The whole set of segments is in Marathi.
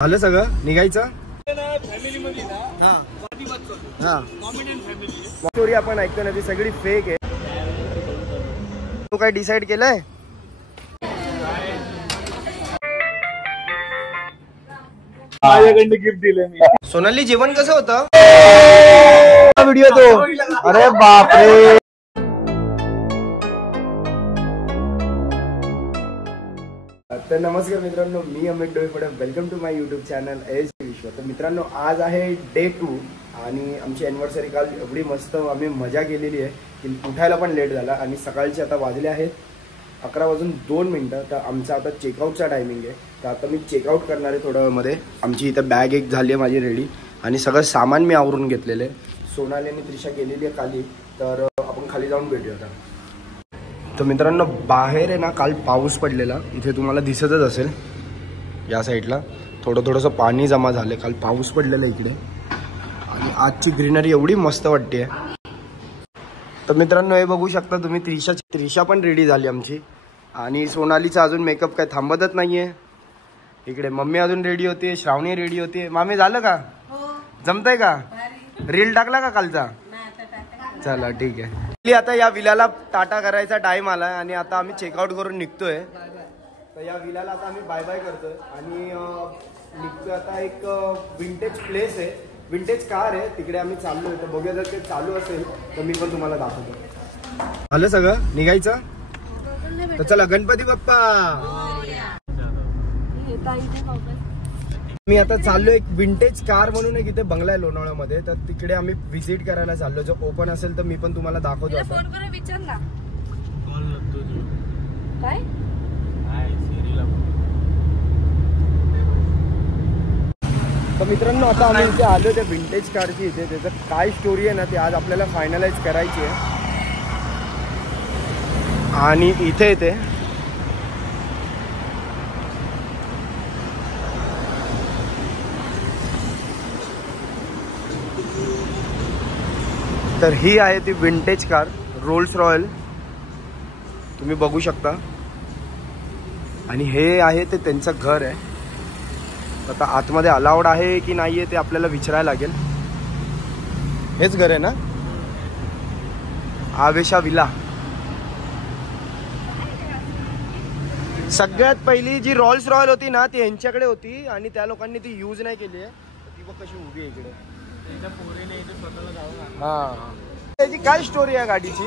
झालं सगळं निघायचं फॅमिली मध्ये ना वादविवाद चालू हा कॉमेडियन फॅमिली स्टोरी आपण ऐकतो ना ती सगळी फेक आहे. तू काय डिसाइड केलंय? माझ्याकडनं गिफ्ट दिलं मी. सोनाली जेवण कसं होतं? व्हिडिओ तो अरे बापरे. तर नमस्कार मित्रांनो, मी Amit Doiphode. Welcome to my YouTube channel S Vishwa. तर मित्रांनो, आज आहे डे 2 आणि आमची ॲनिव्हर्सरी. काल एवढी मस्त आम्ही मजा केलेली आहे की उठायला पण लेट झाला आणि सकाळचे आता वाजले आहेत 11:02. तर आमचा आता चेकआउटचा टायमिंग आहे. तर आता मी चेकआउट करणार आहे थोड्या वेळामध्ये. आमची इथं बॅग एक झाली आहे माझी रेडी आणि सगळं सामान मी आवरून घेतलेलं आहे. सोनाली आणि त्रिशा गेलेली आहे खाली, तर आपण खाली जाऊन भेटूया आता. तर मित्रांनो, बाहेर आहे ना काल पाऊस पडलेला, इथे तुम्हाला दिसतच असेल या साईडला थोडंसं पाणी जमा झालं. काल पाऊस पडलेला इकडे आणि आजची ग्रीनरी एवढी मस्त वाटते. तर मित्रांनो, हे बघू शकता तुम्ही, त्रिशा पण रेडी झाली आमची आणि सोनालीचा अजून मेकअप काय थांबतच नाहीये. इकडे मम्मी अजून रेडी होते, श्रावणी रेडी होते. मामी झालं का? जमतंय का? रील टाकला का कालचा? चला ठीक आहे. आता या विलाला टाटा करायचा टाइम आलाय आणि आता आम्ही चेकआउट करून निघतोय. तर या विलाला आता आम्ही बाय बाय करतोय आणि निघतोय. आता एक विंटेज प्लेस आहे, विंटेज कार आहे, तिकडे आम्ही चाललोय. तर बघूया, जर ते चालू असेल तर मी पण तुम्हाला दाखवतो. झालं सगळं निघायचं? तर चला, गणपती बाप्पा. मी आता चाललो एक विंटेज कार म्हणून एक इथे बंगला आहे लोणावळ्यामध्ये. तर तिकडे आम्ही व्हिजिट करायला चाललो. जर ओपन असेल तर मी पण तुम्हाला दाखवतो. फोन करून विचार ना. काय तर मित्रांनो, आता आम्ही इथे आलो त्या विंटेज कारची. इथे त्याचं काय स्टोरी आहे ना, ती आज आपल्याला फायनलाइज करायची आहे. आणि इथे येते तर ही आहे ती विंटेज कार, रोल्स रॉयल, तुम्ही बघू शकता. आणि हे आहे ते त्यांचं घर आहे. आता आतमध्ये अलाउड आहे की नाहीये ते आपल्याला विचारायला लागेल. हेच घर आहे ना, आवेशा विला. सगळ्यात पहिली जी रोल्स रॉयल होती ना, ती यांच्याकडे होती आणि त्या लोकांनी ती यूज नाही केली आहे. ती बघ कशी उभी आहे इकडे. हा, त्याची काय स्टोरी आहे गाडीची?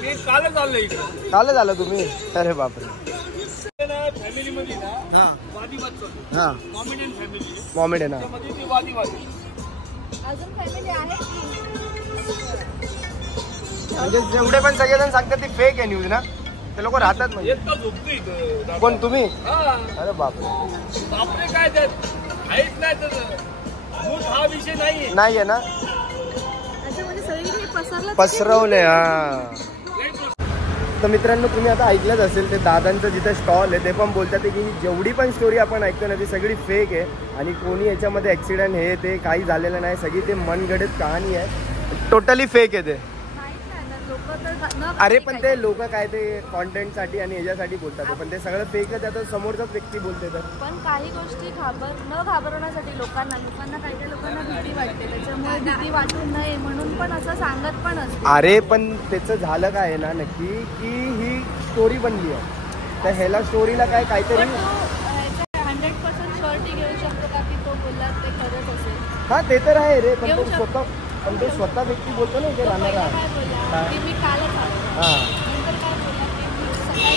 मी कालच आलो इकडे. कालच आलं तुम्ही? अरे बापरे. फॅमिली मध्ये ना वादविवाद चालू. हा, कॉमेडियन फॅमिली कॉमेडी आहे ना. त्यामध्ये ती वादविवाद. अजून फॅमिली आहे? म्हणजे जेवढे पण सगळेजण सांगतात ती फेक आहे न्यूज ना, ते लोक राहतात म्हणजे. एक तर झोपतो इथं. कोण तुम्ही? अरे बापरे. बापरे, काय त्यात काहीच नाही. तर मूळ हा विषय नाहीये. नाहीये ना, पसरवले. हा. तर मित्रांनो, तुम्ही आता ऐकलंच असेल ते दादांचं जिथे स्टॉल आहे ते पण बोलतात की जेवढी पण स्टोरी आपण ऐकतो ना ती सगळी फेक आहे आणि कोणी याच्यामध्ये ऍक्सिडेंट हे ते काही झालेलं नाही. सगळी ते मनगढंत कहाणी आहे, टोटली फेक आहे ते. अरे पण ते लोक काय ते कॉन्टेंटसाठी आणि ह्याच्यासाठी बोलतात, पण ते सगळं फेक आहे. त्यात समोरचाच व्यक्ती बोलते. तर पण काही गोष्टी न घाबरवण्यासाठी लोकांना काही लोकांना भीती वाटते, त्याच्यामुळे भीती वाटू नये म्हणून पण असं सांगत पण असते. अरे पण त्याचं झालं काय आहे ना नक्की, की ही स्टोरी बनली आहे. तर ह्याला स्टोरीला काहीतरी 100% शॉर्टी घेऊ शकतो का की तो बोलला ते खरंच असेल? हा, ते तर आहे रे, पण तो स्वतः व्यक्ती बोलतो ना, ते राहणार आहे. काय बोलला की मी कालच आलो, नंतर काय बोलला की मी सकाळी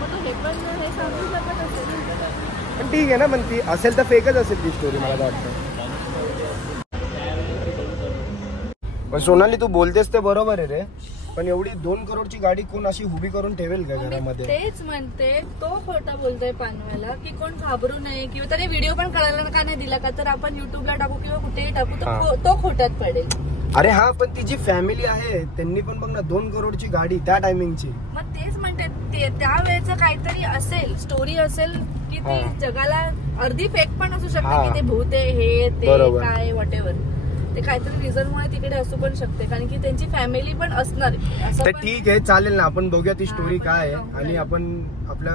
मग तो हे पण हे सांगू शकत असेल. पण ठीक आहे ना, पण ती असेल तर फेकच असेल ती स्टोरी, मला वाटतं. पण सोनाली, तू बोलतेस ते बरोबर आहे रे, पण एवढी 2 करोडची गाडी कोण अशी उभी करून ठेवेल का घरामध्ये? तेच म्हणते, तो खोटा बोलतोय पानवाला की कोण घाबरू नये, किंवा त्याने व्हिडिओ पण करायला का नाही दिला का, तर आपण युट्यूबला टाकू किंवा कुठेही टाकू तर तो खोट्यात पडेल. अरे हा, पण तिची फॅमिली आहे, त्यांनी पण बघ ना 2 करोडची गाडी त्या टायमिंगची. मग तेच म्हणते, त्यावेळेचं काहीतरी असेल, स्टोरी असेल की ती जगाला अर्धी फेक पण असू शकते की ते भूत आहे, हे ते काय व्हॉटेवर, ते काहीतरी रिझन मुळे तिकडे असू पण शकते, कारण की त्यांची फॅमिली पण असणार. तर ठीक आहे, चालेल ना, आपण बघूया ती स्टोरी काय आहे आणि आपण आपल्या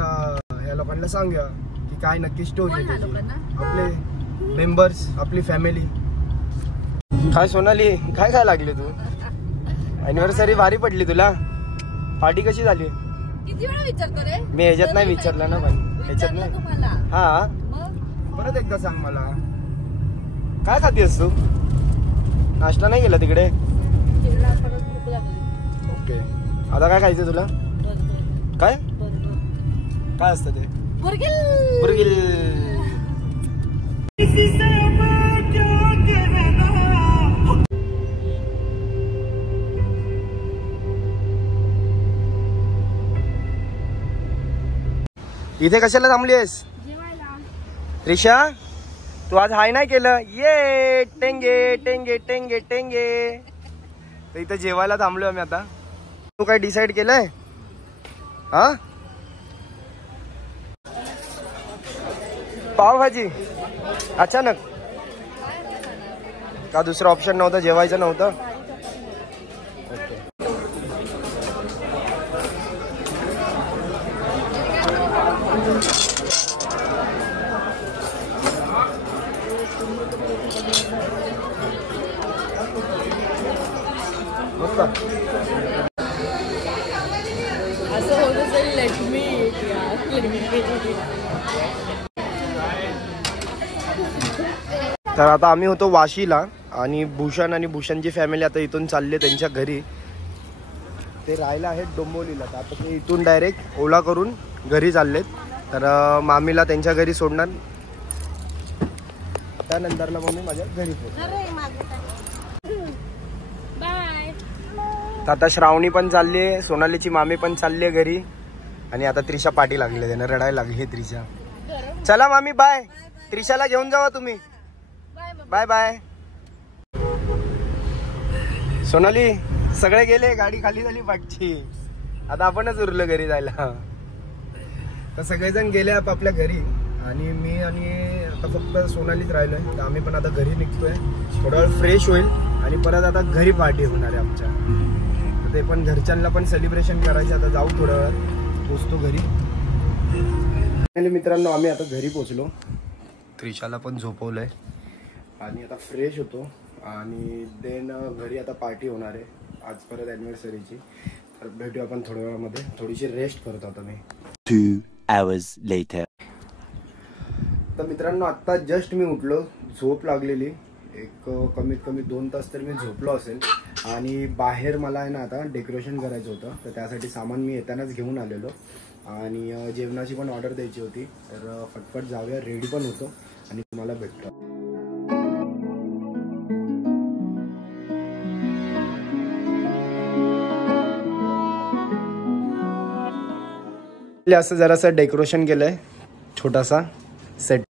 ह्या लोकांना सांगूया की काय नक्की स्टोरी बोल ना लोकांना. आपले मेंबर्स, आपली फॅमिली. काय सोनाली, काय काय लागले तू? अॅनिव्हर्सरी भारी पडली तुला. पार्टी कशी झाली? किती वेळा विचारतो रे? मी ह्याच्यात नाही विचारलं ना, पण ह्याच्यात नाही. तुम्हाला हा मग परत एकदा सांग मला, काय खातेस तू? नाश्ता नाही केला तिकडे? जेवला परत भूक लागली. ओके, आता काय खायचं तुला? बर्गर. काय बर्गर. काय असतं ते? बुर्गिल. बुर्गिल. इथे कशाला थांबलीस जेवायला. त्रिशा? तू आज हाय नाही केलं? ये टेंगे टेंगे टेंगे टेंगे. तर इथे जेवायला थांबलो आम्ही आता. तू काय डिसाईड केलंय? हा, पावभाजी अचानक का? दुसरं ऑप्शन नव्हतं? जेवायचं नव्हतं? असं होतं तरी लेट मी. तर आता आम्ही होतो वाशीला आणि भूषण आणि भूषणची फॅमिली आता इथून चालली त्यांच्या घरी. ते राहायला आहेत डोंबिवलीला. तर आता ते इथून डायरेक्ट ओला करून घरी चाललेत. तर मामीला त्यांच्या घरी सोडणार, त्यानंतरला मम्मी माझ्या घरी पोहोचणार. बाय. तर आता श्रावणी पण चालली आहे, सोनालीची मामी पण चालली आहे घरी. आणि आता त्रिशा पाठी लागली, त्यानं रडायला लागली त्रिशा. चला मामी बाय. त्रिशाला घेऊन जावा तुम्ही. Bye bye. सोनाली सगळे गेले, गाडी खाली झाली पाठची. आता आपणच उरलो घरी जायला. तर सगळेजण गेले आपापल्या घरी आणि मी आणि आता फक्त सोनालीच राहिलोय. तर आम्ही पण आता घरी निघतोय. थोडा वेळ फ्रेश होईल आणि परत आता घरी पार्टी होणार आहे आमच्या. तर ते पण घरच्यांना पण सेलिब्रेशन करायचे. आता जाऊ थोड्या वेळात, पोचतो घरी. मित्रांनो आम्ही आता घरी पोचलो. त्रिशाला पण झोपवलंय आणि आता फ्रेश होतो आणि देन घरी आता पार्टी होणार आहे आज परत ॲनिव्हर्सरीची. तर भेटू आपण थोड्या वेळामध्ये. थोडीशी रेस्ट करतो आता मी. 2 hours later. तर मित्रांनो आत्ता जस्ट मी उठलो. झोप लागलेली एक कमीत कमी 2 तास तर मी झोपलो असेल. आणि बाहेर मला आहे ना आता डेकोरेशन करायचं होतं. तर त्यासाठी सामान मी येतानाच घेऊन आलेलो आणि जेवणाची पण ऑर्डर द्यायची होती. तर फटफट जाऊया, रेडी पण होतो आणि तुम्हाला भेटतो. असं जरासं डेकोरेशन केलंय, छोटासा सेट.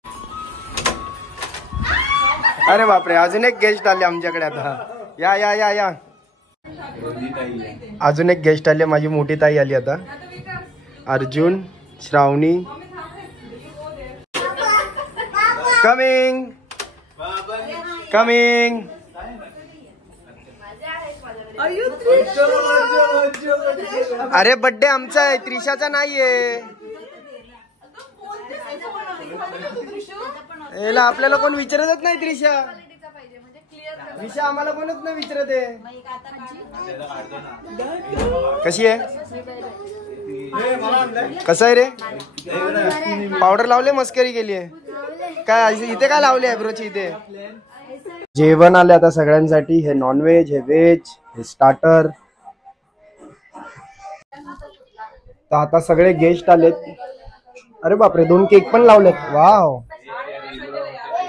अरे बापरे, अजून एक गेस्ट आले आमच्याकडे आता. या या या या, अजून एक गेस्ट आले. माझी मोठी ताई आली आता. अर्जुन, श्रावणी कमिंग कमिंग. अरे बर्थडे आमचा आहे, त्रिशाचा नाहीये. याला आपल्याला कोण विचारतच नाही. त्रिशा त्रिशा आम्हाला कोणच नाही विचारत आहे. कशी आहे? कसं आहे रे? पावडर लावले, मस्करी केली आहे काय? इथे काय लावले आयब्रोची? इथे जेवण आले आता सगळ्यांसाठी. हे नॉनव्हेज, हे व्हेज, हे स्टार्टर. तर आता सगळे गेस्ट आलेत. अरे बापरे, 2 केक पण लावलेत. वाव,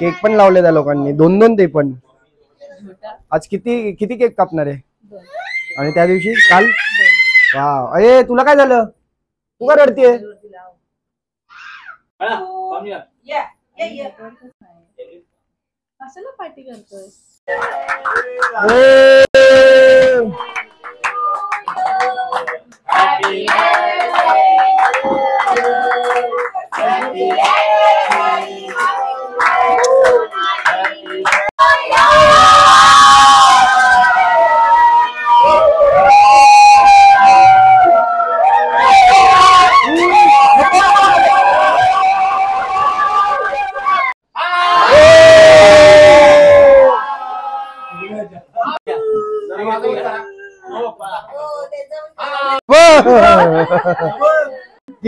केक पण लावले त्या लोकांनी. 2-2 ते पण. आज किती किती केक कापणार आहे? आणि त्या दिवशी काल? वाव. अरे तुला काय झालं? तू का रडतीये? कशाला पार्टी करतोय?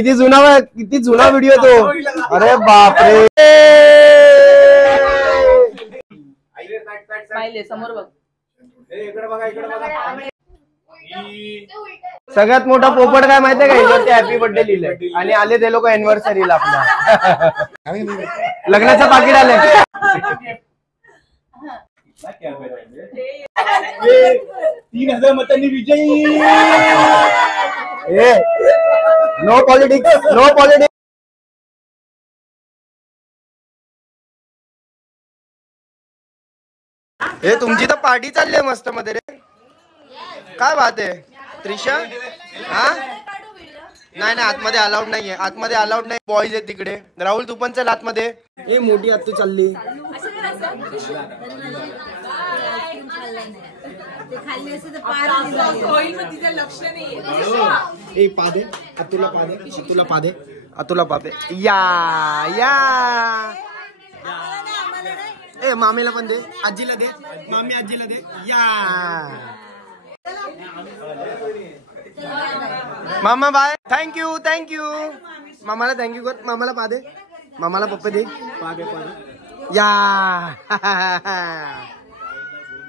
किती जुना व्हिडिओ तो. अरे बापरे. समोर बघ. सगळ्यात मोठा पोपट काय माहितीये का, याच्यावरती हॅपी बर्थडे लिहिलंय आणि आले ते लोक अॅनिव्हर्सरीला आपल्या. लग्नाचं पाकिट आलंय. 3000 मतांनी विजयी. No politics, no politics. हे तुमची तर पार्टी चालली आहे मस्त मध्ये रे. काय बात आहे त्रिशा. हा नाही आतमध्ये अलाउड नाहीये, आतमध्ये अलाउड नाही. बॉईज आहे तिकडे. राहुल तू पण चल आतमध्ये. हे मोठी आत्तू चालली. पादे अतुला पादे, अतुला पादे, अतुला पादे. या ए मामीला पण दे, आजीला दे, मामी आजीला दे. या मामा बाय. थँक्यू मामाला थँक्यू कर. मामाला पादे, मामाला पप्पे दे. पादे या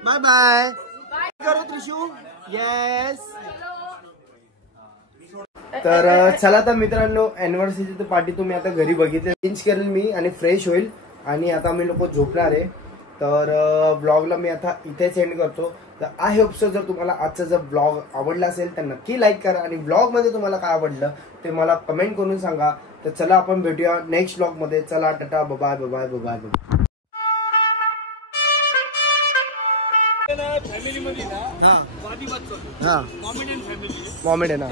बाय बाय करू त्रिशू. येस. तर चला तर मित्रांनो, अॅनिव्हर्सरीची पार्टी तुम्ही आता घरी बघितली. चेंज करेल मी आणि फ्रेश होईल आणि आता आम्ही लोक झोपणार आहे. तर ब्लॉगला मी आता इथेच एंड करतो. तर आय होप सो जर तुम्हाला आजचा जर ब्लॉग आवडला असेल तर नक्की लाईक करा आणि ब्लॉगमध्ये तुम्हाला काय आवडलं ते मला कमेंट करून सांगा. तर चला आपण भेटूया नेक्स्ट ब्लॉगमध्ये. चला tata, bye bye bye bye. Family मध्ये ना वादी वाद चालू. हा कॉमेडियन फॅमिली कॉमेडी ना.